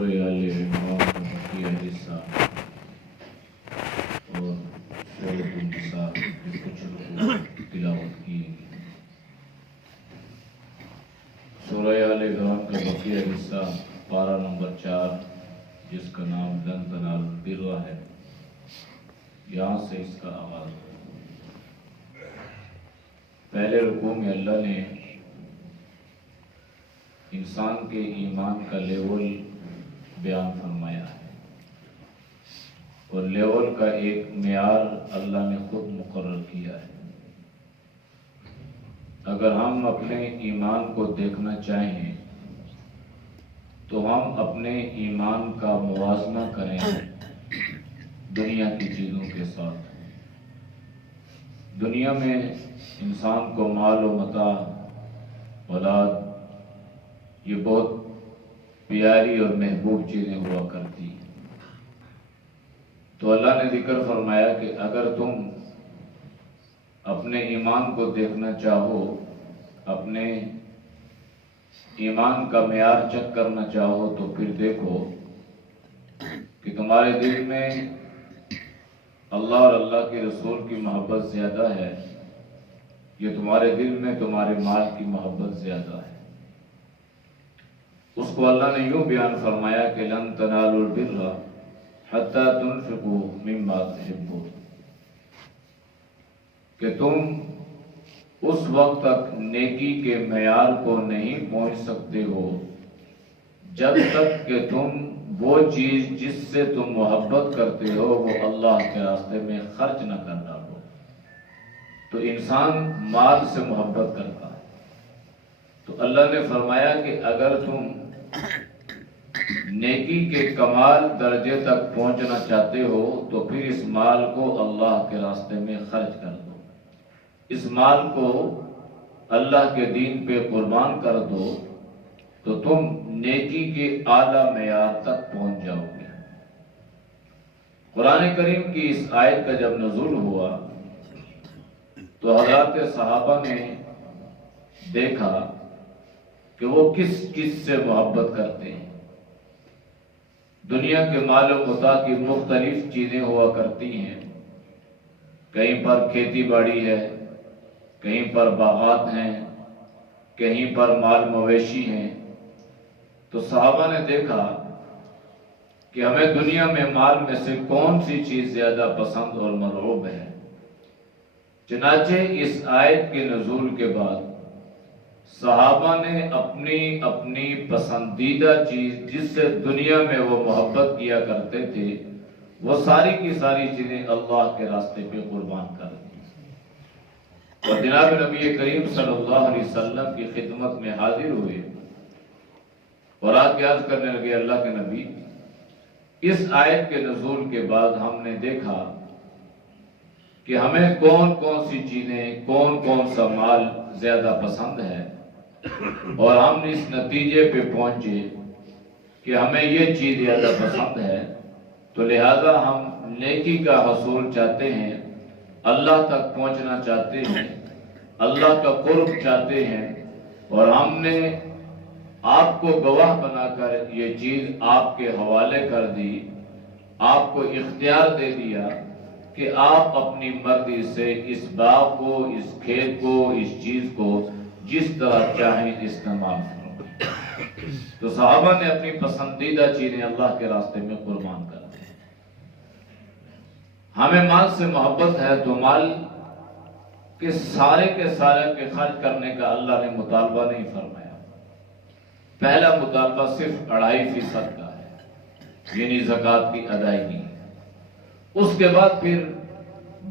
سورہ آل عمران کا بقیہ حصہ اور سورۃ النساء کے کچھ رکوع تلاوت کی. سورہ آل عمران کا بقیہ حصہ پارہ نمبر 4 جس کا نام لن تنالوا البر ہے، یہاں سے اس کا آغاز ہے. پہلے رکوع میں اللہ نے انسان کے ایمان کا لیول بیان فرمایا ہے، اور لیول کا ایک معیار اللہ نے خود مقرر کیا ہے. اگر ہم اپنے ایمان کو دیکھنا چاہیں تو ہم اپنے ایمان کا موازنہ کریں دنیا کی چیزوں کے ساتھ. دنیا میں انسان کو مال و متاع، اولاد، یہ بہت پیاری اور محبوب چیزیں ہوا کرتی ہیں. تو اللہ نے ذکر فرمایا کہ اگر تم اپنے ایمان کو دیکھنا چاہو، اپنے ایمان کا معیار چیک کرنا چاہو، تو پھر دیکھو کہ تمہارے دل میں اللہ اور اللہ کے رسول کی محبت زیادہ ہے یا تمہارے دل میں تمہارے مال کی محبت زیادہ ہے. اس کو اللہ نے یوں بیان فرمایا کہ لن تنالوا البر حتی تنفقوا مما تحبون، کہ تم اس وقت تک نیکی کے معیار کو نہیں پہنچ سکتے ہو جب تک کہ تم وہ چیز جس سے تم محبت کرتے ہو وہ اللہ کے راستے میں خرچ نہ کر ڈالو. تو انسان مال سے محبت کرتا ہے. تو اللہ نے فرمایا کہ اگر تم نیکی کے کمال درجے تک پہنچنا چاہتے ہو تو پھر اس مال کو اللہ کے راستے میں خرچ کر دو، اس مال کو اللہ کے دین پہ قربان کر دو، تو تم نیکی کے اعلیٰ معیار تک پہنچ جاؤ گے. قرآن کریم کی اس آیت کا جب نزول ہوا تو حضرات صحابہ نے دیکھا کہ وہ کس چیز سے محبت کرتے ہیں. دنیا کے مال و متاع کی مختلف چیزیں ہوا کرتی ہیں. کہیں پر کھیتی باڑی ہے، کہیں پر باغات ہیں، کہیں پر مال مویشی ہیں. تو صحابہ نے دیکھا کہ ہمیں دنیا میں مال میں سے کون سی چیز زیادہ پسند اور مرغوب ہے. چنانچہ اس آیت کے نزول کے بعد صحابہ نے اپنی اپنی پسندیدہ چیز جس سے دنیا میں وہ محبت کیا کرتے تھے وہ ساری کی ساری چیزیں اللہ کے راستے پہ قربان کر دی. اور جناب نبی کریم صلی اللہ علیہ وسلم کی خدمت میں حاضر ہوئے اور آ کے عرض کرنے لگے، اللہ کے نبی، اس آیت کے نزول کے بعد ہم نے دیکھا کہ ہمیں کون کون سی چیزیں، کون کون سا مال زیادہ پسند ہے، اور ہم اس نتیجے پہ پہنچے کہ ہمیں یہ چیز زیادہ پسند ہے. تو لہذا ہم نیکی کا حصول چاہتے ہیں، اللہ تک پہنچنا چاہتے ہیں، اللہ کا قرب چاہتے ہیں، اور ہم نے آپ کو گواہ بنا کر یہ چیز آپ کے حوالے کر دی، آپ کو اختیار دے دیا کہ آپ اپنی مرضی سے اس باغ کو، اس کھیت کو، اس چیز کو جس طرح چاہیں استعمال کرو. تو صحابہ نے اپنی پسندیدہ چیزیں اللہ کے راستے میں قربان کر دی. ہمیں مال سے محبت ہے تو مال کے سارے کے خرچ کرنے کا اللہ نے مطالبہ نہیں فرمایا. پہلا مطالبہ صرف 2.5% کا ہے، یعنی زکوٰۃ کی ادائیگی. اس کے بعد پھر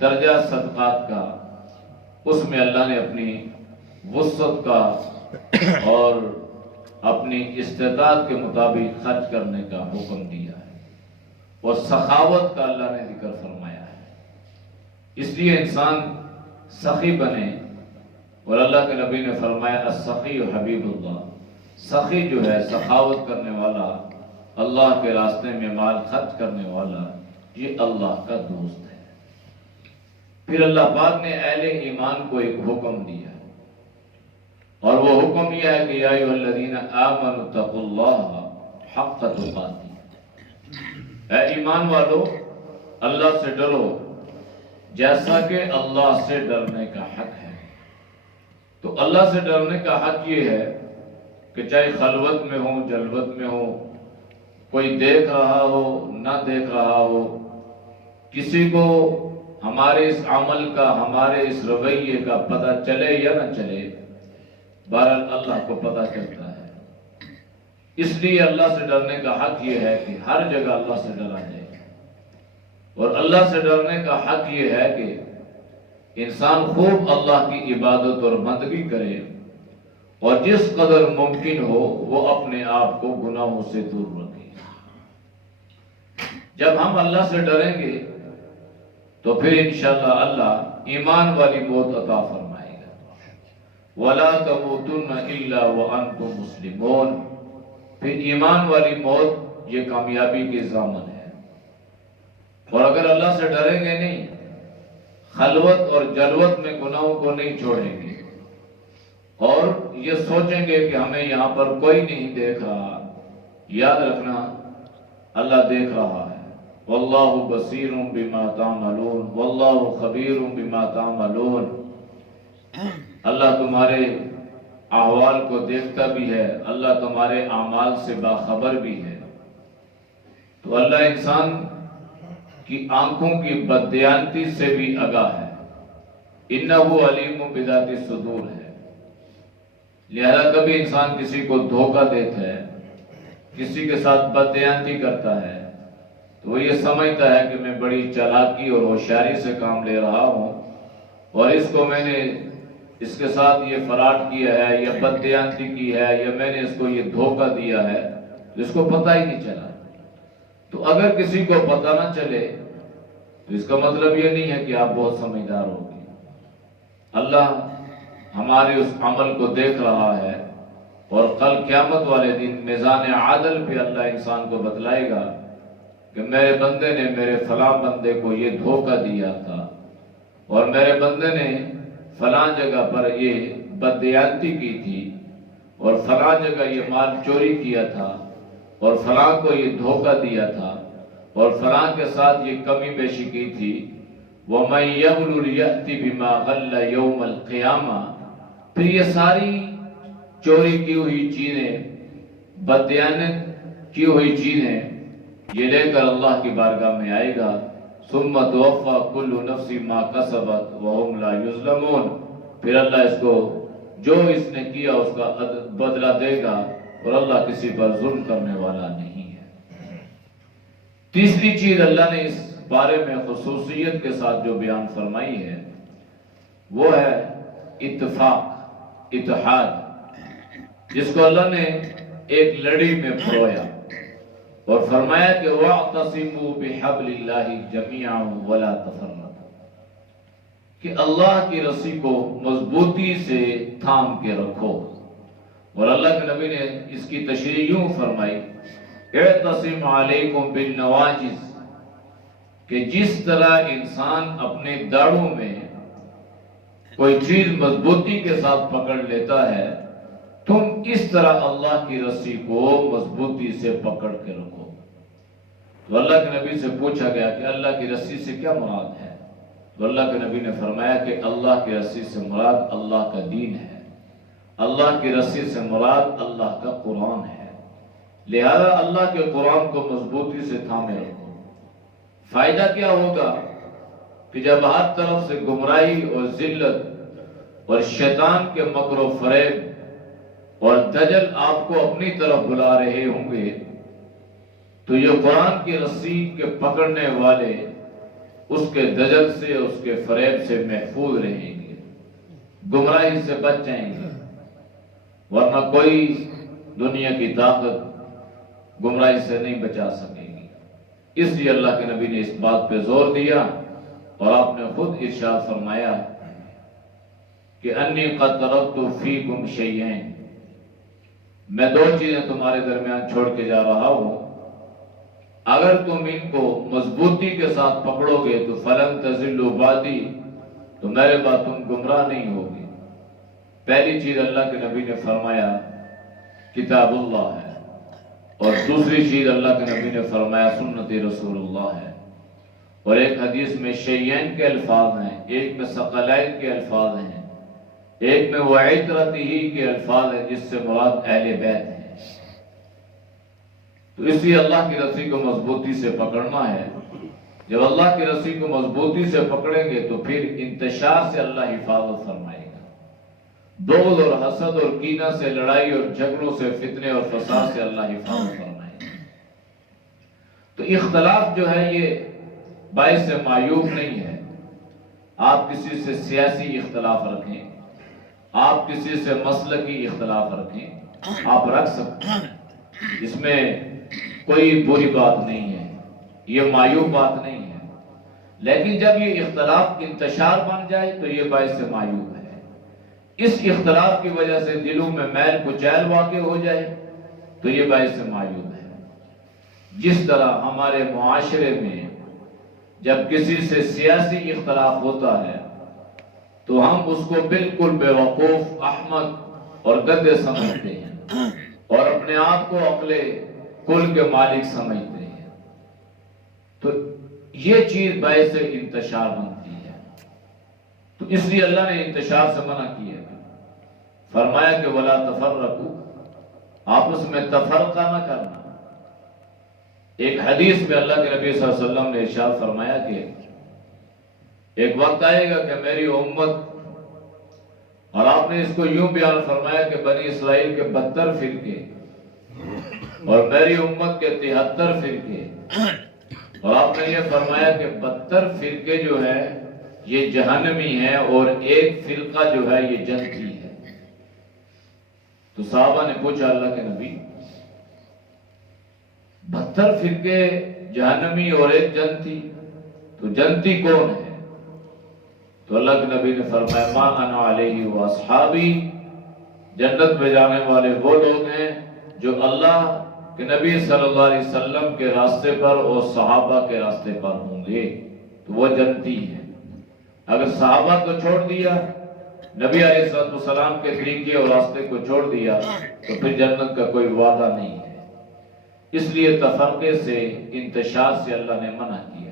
درجہ صدقات کا، اس میں اللہ نے اپنی وسعت کا اور اپنی استطاعت کے مطابق خرچ کرنے کا حکم دیا ہے، اور سخاوت کا اللہ نے ذکر فرمایا ہے. اس لیے انسان سخی بنے، اور اللہ کے نبی نے فرمایا السخی حبیب اللہ، سخی جو ہے سخاوت کرنے والا، اللہ کے راستے میں مال خرچ کرنے والا، یہ اللہ کا دوست ہے. پھر اللہ پاک نے اہل ایمان کو ایک حکم دیا، اور وہ حکم یہ ہے کہ یا ایھا الذین آمنوا اتقوا اللہ حق تقاته، اے ایمان والو اللہ سے ڈرو جیسا کہ اللہ سے ڈرنے کا حق ہے۔ تو اللہ سے ڈرنے کا حق یہ ہے کہ چاہے خلوت میں ہو جلوت میں ہو، کوئی دیکھ رہا ہو نہ دیکھ رہا ہو، کسی کو ہمارے اس عمل کا ہمارے اس رویے کا پتہ چلے یا نہ چلے، بہرحال اللہ کو پتہ چلتا ہے۔ اس لیے اللہ سے ڈرنے کا حق یہ ہے کہ ہر جگہ اللہ سے ڈرا جائے، اور اللہ سے ڈرنے کا حق یہ ہے کہ انسان خوب اللہ کی عبادت اور بندگی کرے، اور جس قدر ممکن ہو وہ اپنے آپ کو گناہوں سے دور رکھے۔ جب ہم اللہ سے ڈریں گے تو پھر انشاءاللہ اللہ ایمان والی موت عطا فرمائے گا۔ وَلَا تَمُوتُنَّ إِلَّا وَأَنْتُمْ مُسْلِمُونَ، پھر ایمان والی موت یہ کامیابی کی ضامن ہے۔ اور اگر اللہ سے ڈریں گے نہیں، خلوت اور جلوت میں گناہوں کو نہیں چھوڑیں گے، اور یہ سوچیں گے کہ ہمیں یہاں پر کوئی نہیں دیکھ رہا، یاد رکھنا اللہ دیکھ رہا ہے۔ واللہ بصیر بما تعملون واللہ خبیر بما تعملون، اللہ تمہارے احوال کو دیکھتا بھی ہے، اللہ تمہارے اعمال سے باخبر بھی ہے۔ تو اللہ انسان کی آنکھوں کی بددیانتی سے بھی آگاہ ہے، انہ علیم بذات الصدور ہے۔ لہذا کبھی انسان کسی کو دھوکہ دیتا ہے، کسی کے ساتھ بددیانتی کرتا ہے، تو وہ یہ سمجھتا ہے کہ میں بڑی چالاکی اور ہوشیاری سے کام لے رہا ہوں، اور اس کو میں نے اس کے ساتھ یہ فراڈ کیا ہے یا بددیانتی کی ہے یا میں نے اس کو یہ دھوکہ دیا ہے، تو اس کو پتہ ہی نہیں چلا۔ تو اگر کسی کو پتہ نہ چلے تو اس کا مطلب یہ نہیں ہے کہ آپ بہت سمجھدار ہوگی۔ اللہ ہمارے اس عمل کو دیکھ رہا ہے، اور کل قیامت والے دن میزان عادل پہ اللہ انسان کو بتلائے گا کہ میرے بندے نے میرے فلاں بندے کو یہ دھوکہ دیا تھا، اور میرے بندے نے فلاں جگہ پر یہ بددیانتی کی تھی، اور فلاں جگہ یہ مال چوری کیا تھا، اور فلاں کو یہ دھوکہ دیا تھا، اور فلاں کے ساتھ یہ کمی بیشی کی تھی۔ وَمَن يَغْلُلْ يَأْتِ بِمَا غَلَّ يَوْمَ الْقِيَامَةِ، پھر یہ ساری چوری کی ہوئی چیزیں، بددیانت کی ہوئی چیزیں یہ لے کر اللہ کی بارگاہ میں آئے گا۔ ثُمَّ تُوَفَّى كُلُّ نَفْسٍ مَا كَسَبَتْ وَهُمْ لَا يُظْلَمُونَ، پھر اللہ اس کو جو اس نے کیا اس کا بدلہ دے گا، اور اللہ کسی پر ظلم کرنے والا نہیں ہے۔ تیسری چیز اللہ نے اس بارے میں خصوصیت کے ساتھ جو بیان فرمائی ہے وہ ہے اتفاق، اتحاد، جس کو اللہ نے ایک لڑی میں پرویا اور فرمایا کہ وَاعْتَصِمُوا بِحَبْلِ اللَّهِ جَمِيعًا وَلَا تَفَرَّقُوا، کہ اللہ کی رسی کو مضبوطی سے تھام کے رکھو۔ اور اللہ کے نبی نے اس کی تشریح یوں فرمائی، اعتصم علیکم بالنواجذ، کہ جس طرح انسان اپنے داڑوں میں کوئی چیز مضبوطی کے ساتھ پکڑ لیتا ہے، تم اس طرح اللہ کی رسی کو مضبوطی سے پکڑ کے رکھو۔ تو اللہ کے نبی سے پوچھا گیا کہ اللہ کی رسی سے کیا مراد ہے؟ تو اللہ کے نبی نے فرمایا کہ اللہ کی رسی سے مراد اللہ کا دین ہے، اللہ کی رسی سے مراد اللہ کا قرآن ہے۔ لہذا اللہ کے قرآن کو مضبوطی سے تھامے رکھو۔ فائدہ کیا ہوگا کہ جب ہر طرف سے گمراہی اور ذلت اور شیطان کے مکر و فریب اور دجل آپ کو اپنی طرف بلا رہے ہوں گے، تو یہ قرآن کی رسی کے پکڑنے والے اس کے دجل سے، اس کے فریب سے محفوظ رہیں گے، گمراہی سے بچ جائیں گے، ورنہ کوئی دنیا کی طاقت گمراہی سے نہیں بچا سکے گی۔ اس لیے اللہ کے نبی نے اس بات پہ زور دیا، اور آپ نے خود ارشاد فرمایا کہ انی قد ترکت فیکم شیئین، میں دو چیزیں تمہارے درمیان چھوڑ کے جا رہا ہوں، اگر تم ان کو مضبوطی کے ساتھ پکڑو گے تو فلن تضلوا بعدی، تو میرے بعد تم گمراہ نہیں ہوگے۔ پہلی چیز اللہ کے نبی نے فرمایا کتاب اللہ ہے، اور دوسری چیز اللہ کے نبی نے فرمایا سنت رسول اللہ ہے، اور ایک حدیث میں شیئین کے الفاظ ہیں، ایک میں ثقلین کے الفاظ ہیں، ایک میں وعترتہ کے الفاظ ہیں، جس سے مراد اہل بیت ہیں۔ تو اس لیے اللہ کی رسی کو مضبوطی سے پکڑنا ہے۔ جب اللہ کی رسی کو مضبوطی سے پکڑیں گے تو پھر انتشار سے اللہ حفاظت فرمائے گا، بغض اور حسد اور کینہ سے، لڑائی اور جھگڑوں سے، فتنے اور فساد سے اللہ حفاظت فرمائے گا۔ تو اختلاف جو ہے یہ باعث معیوب نہیں ہے۔ آپ کسی سے سیاسی اختلاف رکھیں، آپ کسی سے مسلکی اختلاف رکھیں، آپ رکھ سکتے ہیں، اس میں کوئی بری بات نہیں ہے، یہ معیوب بات نہیں ہے۔ لیکن جب یہ اختلاف انتشار بن جائے تو یہ باعث معیوب ہے۔ اس اختلاف کی وجہ سے دلوں میں میل کچیل واقع ہو جائے تو یہ باعث معیوب ہے۔ جس طرح ہمارے معاشرے میں جب کسی سے سیاسی اختلاف ہوتا ہے تو ہم اس کو بالکل بیوقوف، احمق اور گدے سمجھتے ہیں اور اپنے آپ کو عقل کل کے مالک سمجھتے ہیں، تو یہ چیز باعث انتشار بنتی ہے۔ تو اس لیے اللہ نے انتشار سے منع کیا ہے، فرمایا کہ وَلَا تَفَرَّقُوا، آپس میں تفرقہ نہ کرنا۔ ایک حدیث میں اللہ کے نبی صلی اللہ علیہ وسلم نے ارشاد فرمایا کہ ایک وقت آئے گا کہ میری امت، اور آپ نے اس کو یوں بیان فرمایا کہ بنی اسرائیل کے 72 فرقے اور میری امت کے 73 فرقے، اور آپ نے یہ فرمایا کہ 72 فرقے جو ہے یہ جہنمی ہیں اور ایک فرقہ جو ہے یہ جنتی ہے۔ تو صحابہ نے پوچھا اللہ کے نبی 72 فرقے جہنمی اور ایک جنتی، تو جنتی کون ہے؟ تو اللہ کے نبی نے فرمایا ما انا علیہ واصحابی، جنت میں جانے والے وہ لوگ ہیں جو اللہ کہ نبی صلی اللہ علیہ وسلم کے راستے پر اور صحابہ کے راستے پر ہوں گے، تو وہ جنتی ہیں۔ اگر صحابہ کو چھوڑ دیا، نبی علیہ السلام کے طریقے اور راستے کو چھوڑ دیا تو پھر جنت کا کوئی وعدہ نہیں ہے۔ اس لیے تفرقے سے، انتشار سے اللہ نے منع کیا۔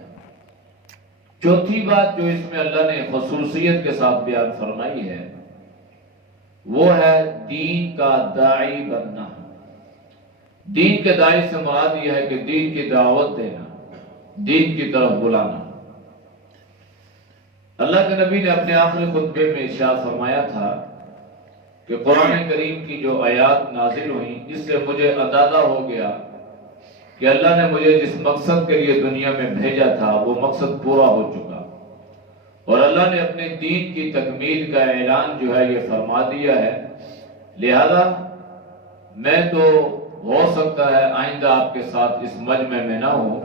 چوتھی بات جو اس میں اللہ نے خصوصیت کے ساتھ بیان فرمائی ہے وہ ہے دین کا داعی بننا۔ دین کے داعی سے مراد یہ ہے کہ دین کی دعوت دینا، دین کی طرف بلانا۔ اللہ کے نبی نے اپنے آخری خطبے میں ارشاد فرمایا تھا کہ قرآن کریم کی جو آیات نازل ہوئیں اس سے مجھے اندازہ ہو گیا کہ اللہ نے مجھے جس مقصد کے لیے دنیا میں بھیجا تھا وہ مقصد پورا ہو چکا، اور اللہ نے اپنے دین کی تکمیل کا اعلان جو ہے یہ فرما دیا ہے۔ لہذا میں تو ہو سکتا ہے آئندہ آپ کے ساتھ اس مجمع میں نہ ہوں،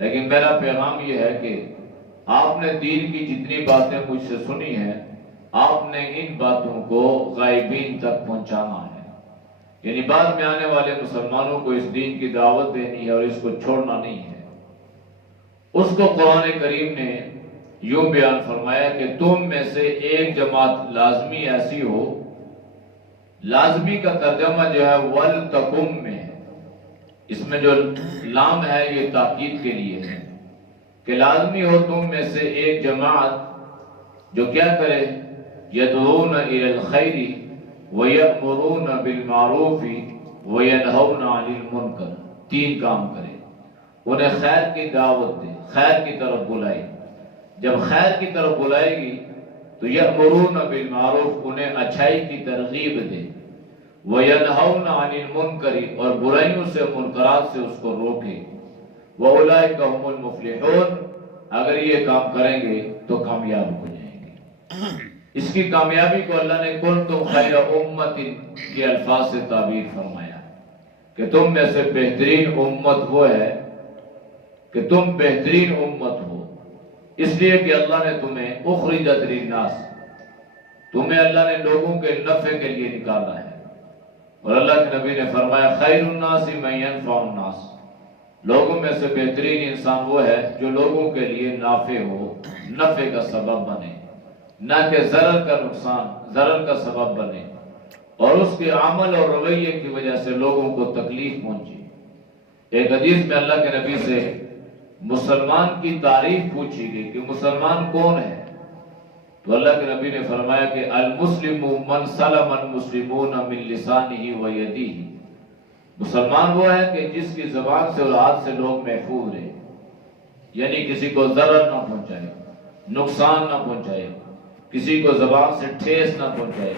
لیکن میرا پیغام یہ ہے کہ آپ نے دین کی جتنی باتیں مجھ سے سنی ہیں آپ نے ان باتوں کو غائبین تک پہنچانا ہے، یعنی بعد میں آنے والے مسلمانوں کو اس دین کی دعوت دینی ہے اور اس کو چھوڑنا نہیں ہے۔ اس کو قرآن کریم نے یوں بیان فرمایا کہ تم میں سے ایک جماعت لازمی ایسی ہو، لازمی کا ترجمہ جو ہے وَلْتَقُمْ میں ہے، اس میں جو لام ہے یہ تاکید کے لیے ہے کہ لازمی ہو تم میں سے ایک جماعت جو کیا کرے، يَدْعُونَ إِلَى الْخَيْرِ وَيَأْمُرُونَ بِالْمَعْرُوفِ وَيَنْهَوْنَ عَنِ الْمُنْكَرِ، 3 کام کرے، انہیں خیر کی دعوت دے، خیر کی طرف بلائے۔ جب خیر کی طرف بلائے گی تو یأمرون بالمعروف، انہیں اچھائی کی ترغیب دے، وینہون عن المنکر، اور برائیوں سے، منکرات سے اس کو روکے، وأولئک هم المفلحون، اگر یہ کام کریں گے تو کامیاب ہو جائیں گے۔ اس کی کامیابی کو اللہ نے کنتم خیر امت کے الفاظ سے تعبیر فرمایا کہ تم میں سے بہترین امت وہ ہے کہ تم بہترین امت ہو، اس لیے کہ اللہ نے تمہیں اخرجت للناس، تمہیں اللہ نے لوگوں کے نفع کے لیے نکالا ہے، اور اللہ کے نبی نے فرمایا خیر الناس من ينفع الناس، لوگوں میں سے بہترین انسان وہ ہے جو لوگوں کے لیے نافع ہو، نفع کا سبب بنے، نہ کہ ضرر کا نقصان، ضرر کا سبب بنے اور اس کے عمل اور رویے کی وجہ سے لوگوں کو تکلیف پہنچے۔ ایک حدیث میں اللہ کے نبی سے مسلمان کی تعریف پوچھی گئی کہ مسلمان کون ہے؟ تو اللہ کے نبی نے فرمایا کہ المسلم من سلم المسلمون من لسانہ و یدہ، مسلمان وہ ہے کہ جس کی زبان سے اور ہاتھ سے لوگ محفوظ رہے، یعنی کسی کو ضرر نہ پہنچائے، نقصان نہ پہنچائے، کسی کو زبان سے ٹھیس نہ پہنچائے،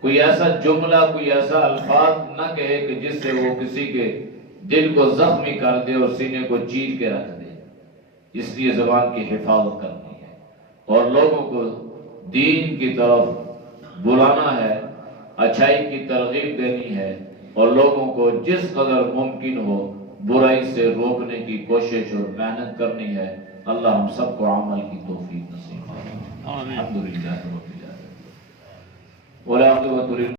کوئی ایسا جملہ، کوئی ایسا الفاظ نہ کہے کہ جس سے وہ کسی کے دل کو زخمی کر دے اور سینے کو چیر کے رکھ دے۔ اس لیے زبان کی حفاظت کرنی ہے اور لوگوں کو دین کی طرف بلانا ہے، اچھائی کی ترغیب دینی ہے اور لوگوں کو جس قدر ممکن ہو برائی سے روکنے کی کوشش اور محنت کرنی ہے۔ اللہ ہم سب کو عمل کی توفیق نصیب فرمائے۔ الحمدللہ رب العالمین۔